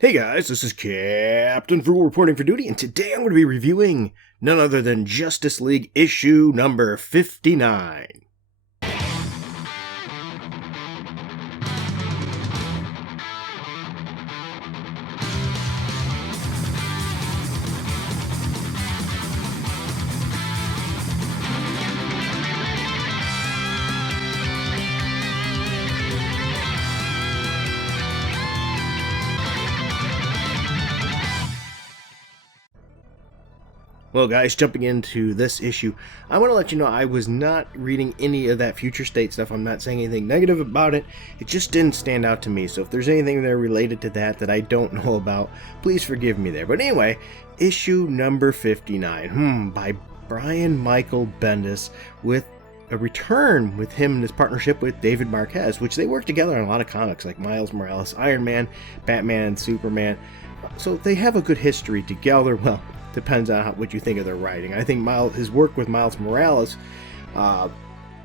Hey guys, this is Captain Fool reporting for duty, and today I'm going to be reviewing none other than Justice League issue number 59. Well, guys, jumping into this issue, I want to let you know I was not reading any of that future state stuff. I'm not saying anything negative about it. It just didn't stand out to me. So if there's anything there related to that I don't know about, please forgive me there. But anyway, issue number 59, by Brian Michael Bendis, with a return with him and his partnership with David Marquez, which they work together on a lot of comics like Miles Morales, Iron Man, Batman, Superman. So they have a good history together. Well, depends on what you think of their writing. I think his work with Miles Morales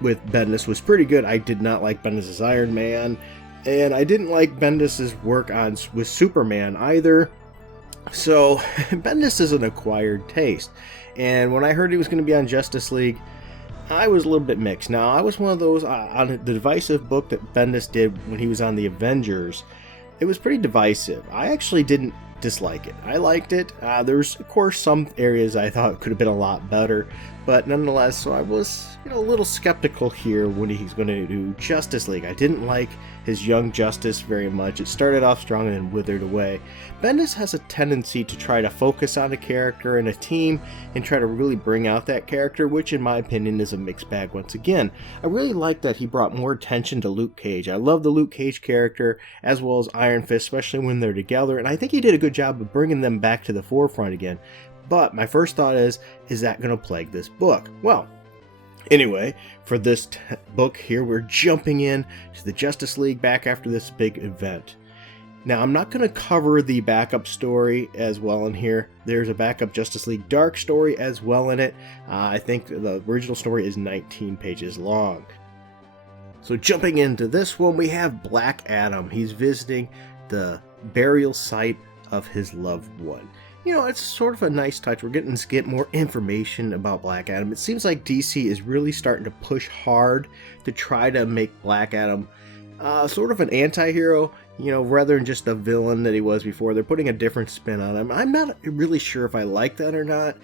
with Bendis was pretty good. I did not like Bendis' Iron Man, and I didn't like Bendis' work with Superman either. So Bendis is an acquired taste, and when I heard he was going to be on Justice League, I was a little bit mixed. Now, I was one of those on the divisive book that Bendis did when he was on the Avengers. It was pretty divisive. I actually didn't dislike it. I liked it. There's, of course, some areas I thought could have been a lot better, but nonetheless, so I was, a little skeptical here when he's going to do Justice League. I didn't like his Young Justice very much. It started off strong and then withered away. Bendis has a tendency to try to focus on a character and a team and try to really bring out that character, which in my opinion is a mixed bag once again. I really like that he brought more attention to Luke Cage. I love the Luke Cage character as well as Iron Fist, especially when they're together, and I think he did a good job of bringing them back to the forefront again. But my first thought is that going to plague this book? Well, anyway, for this book here, we're jumping in to the Justice League back after this big event. Now, I'm not going to cover the backup story as well in here. There's a backup Justice League Dark story as well in it. I think the original story is 19 pages long. So jumping into this one, we have Black Adam. He's visiting the burial site of his loved one. It's sort of a nice touch. We're getting to get more information about Black Adam. It seems like DC is really starting to push hard to try to make Black Adam sort of an anti-hero, rather than just the villain that he was before. They're putting a different spin on him. I'm not really sure if I like that or not.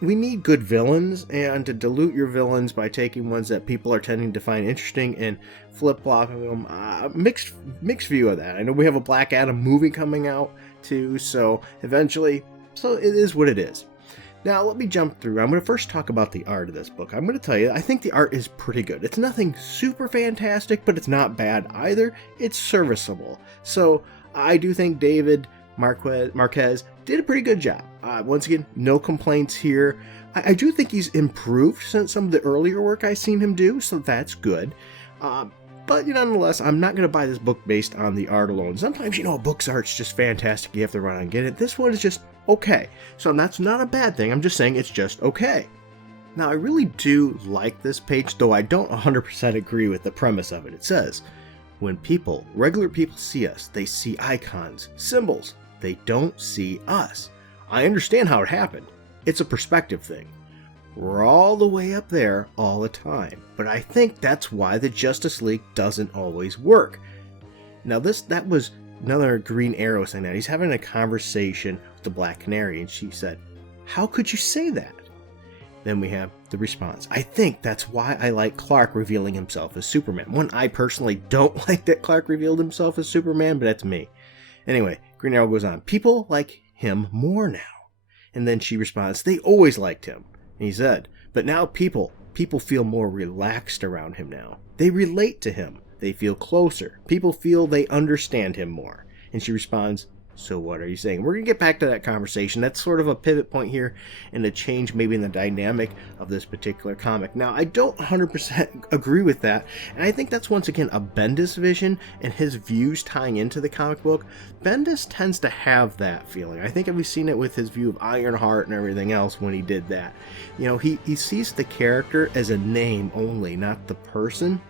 We need good villains, and to dilute your villains by taking ones that people are tending to find interesting and flip-flopping them, mixed view of that. I know we have a Black Adam movie coming out too, so it is what it is. Now, let me jump through. I'm going to first talk about the art of this book. I'm going to tell you, I think the art is pretty good. It's nothing super fantastic, but it's not bad either. It's serviceable. So, I do think David Marquez did a pretty good job. Once again, no complaints here. I do think he's improved since some of the earlier work I've seen him do, so that's good. But nonetheless, I'm not going to buy this book based on the art alone. Sometimes, a book's art's just fantastic. You have to run out and get it. This one is just okay. So that's not a bad thing. I'm just saying it's just okay. Now, I really do like this page, though I don't 100% agree with the premise of it. It says, when regular people see us, they see icons, symbols. They don't see us. I understand how it happened. It's a perspective thing. We're all the way up there all the time, but I think that's why the Justice League doesn't always work. Now that was another Green Arrow saying that. He's having a conversation with the Black Canary, and she said, "How could you say that?" Then we have the response. I think that's why I like Clark revealing himself as Superman. One, I personally don't like that Clark revealed himself as Superman, but that's me. Anyway, Green Arrow goes on, people like him more now. And then she responds, they always liked him. And he said, but now people feel more relaxed around him now. They relate to him. They feel closer. People feel they understand him more. And she responds, so what are you saying? We're going to get back to that conversation. That's sort of a pivot point here and a change maybe in the dynamic of this particular comic. Now, I don't 100% agree with that, and I think that's once again a Bendis vision and his views tying into the comic book. Bendis tends to have that feeling. I think we've seen it with his view of Ironheart and everything else when he did that. He sees the character as a name only, not the person.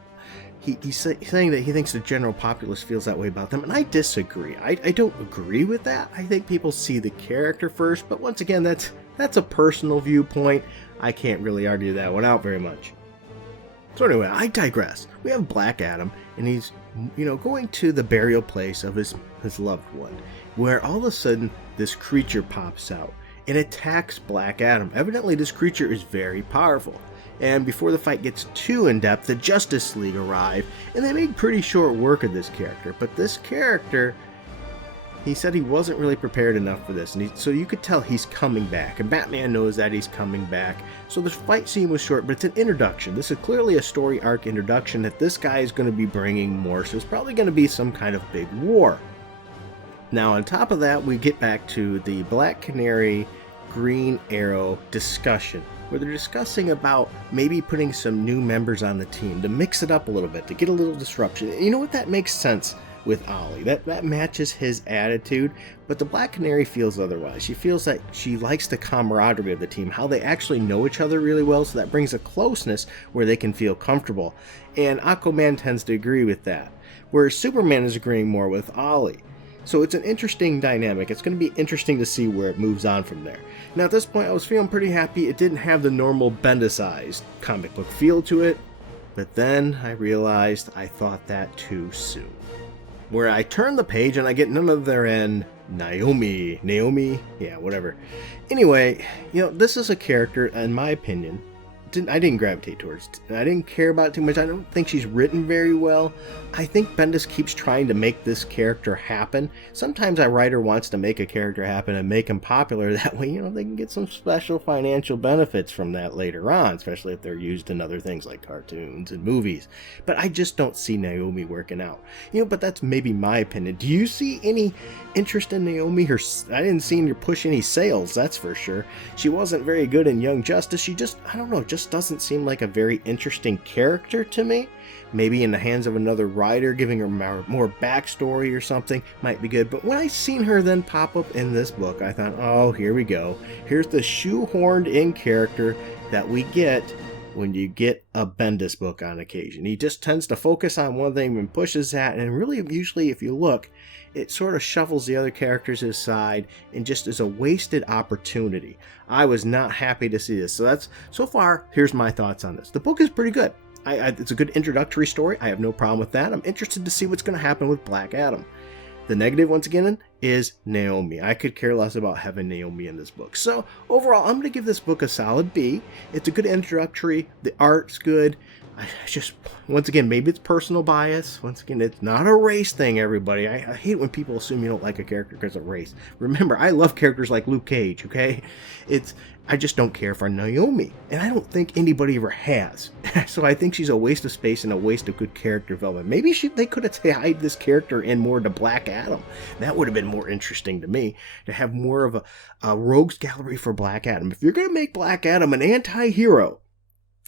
saying that he thinks the general populace feels that way about them, and I disagree. I don't agree with that. I think people see the character first, but once again, that's a personal viewpoint. I can't really argue that one out very much. So anyway, I digress. We have Black Adam, and he's, going to the burial place of his loved one, where all of a sudden this creature pops out and attacks Black Adam. Evidently, this creature is very powerful. And before the fight gets too in-depth, the Justice League arrive, and they make pretty short work of this character. But this character, he said he wasn't really prepared enough for this, and so you could tell he's coming back, and Batman knows that he's coming back. So the fight scene was short, but it's an introduction. This is clearly a story arc introduction that this guy is going to be bringing more, so it's probably going to be some kind of big war. Now, on top of that, we get back to the Black Canary, Green Arrow discussion, where they're discussing about maybe putting some new members on the team to mix it up a little bit, to get a little disruption. You know what? That makes sense with Ollie. That matches his attitude, but the Black Canary feels otherwise. She feels that she likes the camaraderie of the team, how they actually know each other really well, so that brings a closeness where they can feel comfortable. And Aquaman tends to agree with that, whereas Superman is agreeing more with Ollie. So it's an interesting dynamic. It's going to be interesting to see where it moves on from there. Now at this point I was feeling pretty happy. It didn't have the normal Bendis-ized comic book feel to it, but then I realized I thought that too soon. Where I turn the page and I get none other than Naomi, yeah, whatever. Anyway, this is a character, in my opinion, I didn't gravitate towards. I didn't care about it too much. I don't think she's written very well. I think Bendis keeps trying to make this character happen. Sometimes a writer wants to make a character happen and make him popular. That way, they can get some special financial benefits from that later on, especially if they're used in other things like cartoons and movies. But I just don't see Naomi working out. But that's maybe my opinion. Do you see any interest in Naomi? I didn't see her push any sales, that's for sure. She wasn't very good in Young Justice. She just, I don't know, just doesn't seem like a very interesting character to me. Maybe in the hands of another writer, giving her more backstory or something might be good. But when I seen her then pop up in this book, I thought, oh, here we go. Here's the shoehorned in character that we get when you get a Bendis book on occasion. He just tends to focus on one thing and pushes that, and really usually if you look, it sort of shuffles the other characters aside and just is a wasted opportunity. I was not happy to see this. So far, here's my thoughts on this. The book is pretty good. It's a good introductory story. I have no problem with that. I'm interested to see what's going to happen with Black Adam. The negative, once again, is Naomi. I could care less about having Naomi in this book. So overall, I'm going to give this book a solid B. It's a good introductory. The art's good. I just, once again, maybe it's personal bias. Once again, it's not a race thing, everybody. I hate when people assume you don't like a character because of race. Remember, I love characters like Luke Cage, okay? I just don't care for Naomi, and I don't think anybody ever has. So I think she's a waste of space and a waste of good character development. Maybe they could have tied this character in more to Black Adam. That would have been more interesting to me, to have more of a rogues gallery for Black Adam. If you're going to make Black Adam an anti-hero,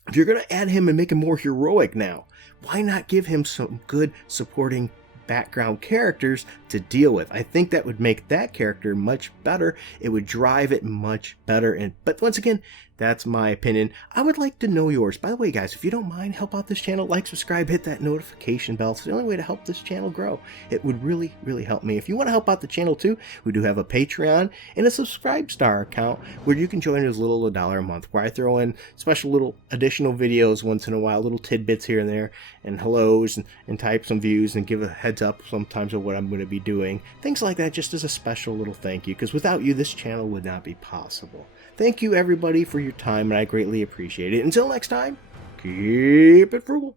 if you're going to add him and make him more heroic now, why not give him some good supporting background characters to deal with? I think that would make that character much better. It would drive it much better. But once again, that's my opinion. I would like to know yours. By the way, guys, if you don't mind, help out this channel. Like, subscribe, hit that notification bell. It's the only way to help this channel grow. It would really, really help me. If you want to help out the channel too, we do have a Patreon and a Subscribe Star account where you can join as little as $1 a month, where I throw in special little additional videos once in a while, little tidbits here and there, and hellos, and type some views and give a heads up sometimes of what I'm going to be doing. Things like that, just as a special little thank you, because without you, this channel would not be possible. Thank you, everybody, for your time, and I greatly appreciate it. Until next time, keep it frugal.